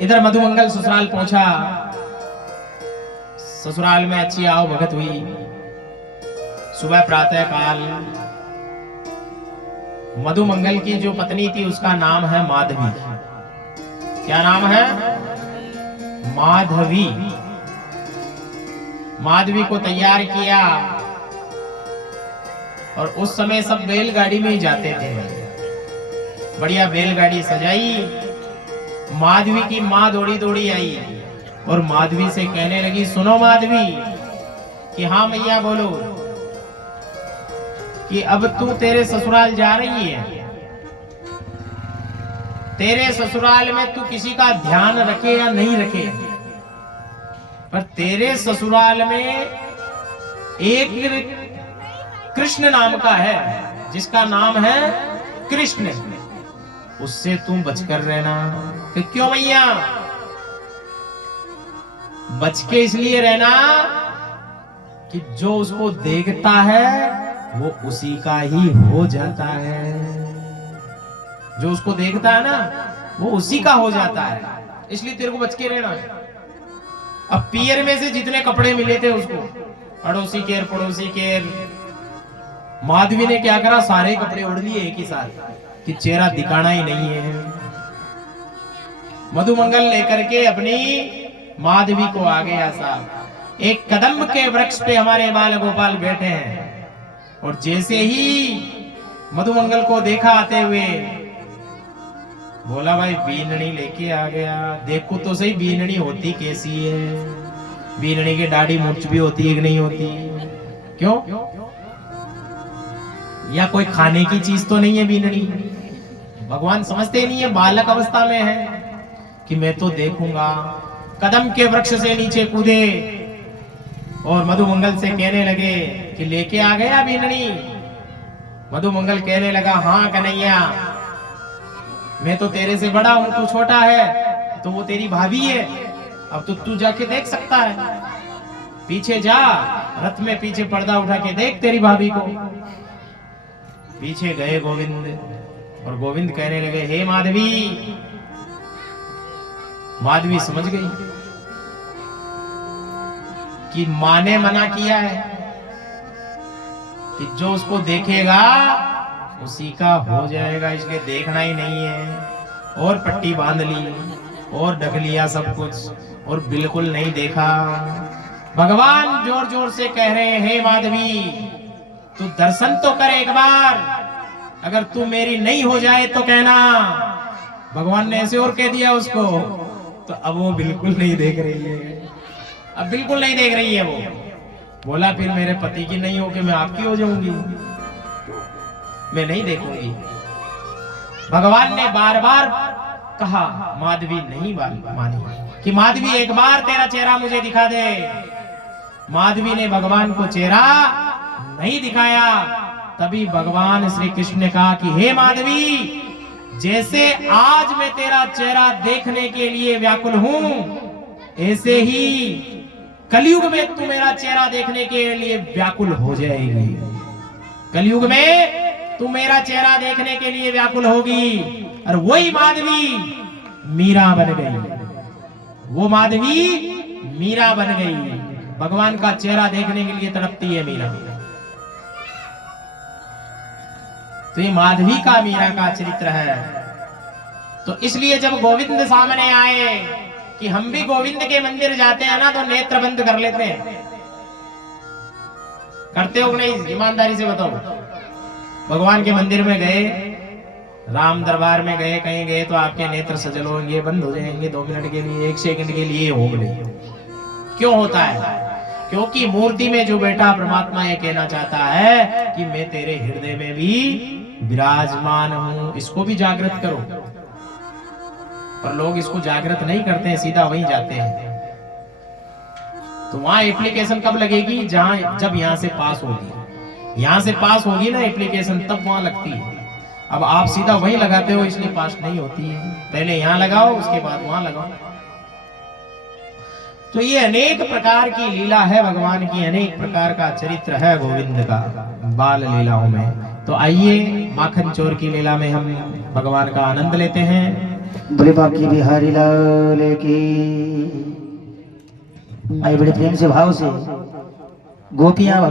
इधर मधुमंगल ससुराल पहुंचा। ससुराल में अच्छी आओ भगत हुई। सुबह प्रातः काल मधुमंगल की जो पत्नी थी उसका नाम है माधवी। क्या नाम है? माधवी। माधवी को तैयार किया और उस समय सब बैलगाड़ी में ही जाते थे। बढ़िया बैलगाड़ी सजाई। माधवी की माँ दौड़ी दौड़ी आई और माधवी से कहने लगी, सुनो माधवी, कि हाँ मैया बोलो, कि अब तू तेरे ससुराल जा रही है। तेरे ससुराल में तू किसी का ध्यान रखे या नहीं रखे, पर तेरे ससुराल में एक कृष्ण नाम का है, जिसका नाम है कृष्ण। उससे तुम बचकर रहना। कि क्यों मैया? बच के इसलिए रहना कि जो उसको देखता है वो उसी का ही हो जाता है। जो उसको देखता है ना वो उसी का हो जाता है, इसलिए तेरे को बच के रहना है। अब पियर में से जितने कपड़े मिले थे उसको, अड़ोसी केर पड़ोसी केर, माधवी ने क्या करा, सारे कपड़े उड़ लिए एक ही साथ कि चेहरा दिखाना ही नहीं है। मधुमंगल लेकर के अपनी माधवी को आ गया साहब। एक कदम के वृक्ष पे हमारे बाल गोपाल बैठे हैं और जैसे ही मधुमंगल को देखा आते हुए, बोला भाई बीननी लेके आ गया। देखो तो सही बीननी होती कैसी है। बीननी की दाढ़ी मूंछ भी होती है कि नहीं होती? क्यों? या कोई खाने की चीज तो नहीं है बीननी? भगवान समझते नहीं है, बालक अवस्था में है कि मैं तो देखूंगा। कदम के वृक्ष से नीचे कूदे और मधुमंगल से कहने लगे कि लेके आ गया बीननी। मधुमंगल कहने लगा, हाँ कन्हैया, मैं तो तेरे से बड़ा हूं, तू छोटा है, तो वो तेरी भाभी है। अब तो तू जाके देख सकता है, पीछे जा, रथ में पीछे पर्दा उठा के देख तेरी भाभी को। पीछे गए गोविंद और गोविंद कहने लगे, हे माधवी। माधवी समझ गई कि मां ने मना किया है कि जो उसको देखेगा उसी का हो जाएगा, इसलिए देखना ही नहीं है। और पट्टी बांध ली और ढक लिया सब कुछ और बिल्कुल नहीं देखा। भगवान जोर जोर से कह रहे हैं, हे माधवी, तू दर्शन तो कर एक बार, अगर तू मेरी नहीं हो जाए तो कहना। भगवान ने ऐसे और कह दिया उसको, तो अब वो बिल्कुल नहीं देख रही है। अब बिल्कुल नहीं देख रही है वो। बोला फिर मेरे पति की नहीं हो कि मैं आपकी हो जाऊंगी, मैं नहीं देखूंगी। भगवान ने बार बार कहा, माधवी नहीं मानी कि माधवी एक बार तेरा चेहरा मुझे दिखा दे। माधवी ने भगवान को चेहरा नहीं दिखाया। तभी भगवान श्री कृष्ण ने कहा कि हे माधवी, जैसे आज मैं तेरा चेहरा देखने के लिए व्याकुल हूं, ऐसे ही कलयुग में तू मेरा चेहरा देखने के लिए व्याकुल हो जाएगी। कलयुग में तू मेरा चेहरा देखने के लिए व्याकुल होगी। और वही माधवी मीरा बन गई। वो माधवी मीरा बन गई। भगवान का चेहरा देखने के लिए तड़पती है मीरा। तो ये माधवी का मीरा का चरित्र है। तो इसलिए जब गोविंद सामने आए, कि हम भी गोविंद के मंदिर जाते हैं ना तो नेत्र बंद कर लेते हैं। करते हो नहीं? ईमानदारी से बताओ। भगवान के मंदिर में गए, राम दरबार में गए, कहीं गए तो आपके नेत्र सजल होंगे, बंद हो जाएंगे 2 मिनट के लिए, 1 सेकंड के लिए हो गए। क्यों होता है? क्योंकि मूर्ति में जो बैठा परमात्मा ये कहना चाहता है कि मैं तेरे हृदय में भी विराजमान हूं, इसको भी जागृत करो। पर लोग इसको जागृत नहीं करते हैं, सीधा वहीं जाते हैं। तो वहां एप्लीकेशन कब लगेगी? जब यहां से पास होगी। यहां से पास होगी ना एप्लीकेशन, तब वहां लगती है। अब आप सीधा वहीं लगाते हो, इसलिए पास नहीं होती है। पहले यहां लगाओ, उसके बाद वहां लगाओ। तो ये अनेक प्रकार की लीला है भगवान की, अनेक प्रकार का चरित्र है गोविंद का बाल लीलाओं में। तो आइए माखन चोर की लीला में हम भगवान का आनंद लेते हैं। बोले बाकी बिहारी लाल की। आई बड़े प्रेम से भाव से गोपियां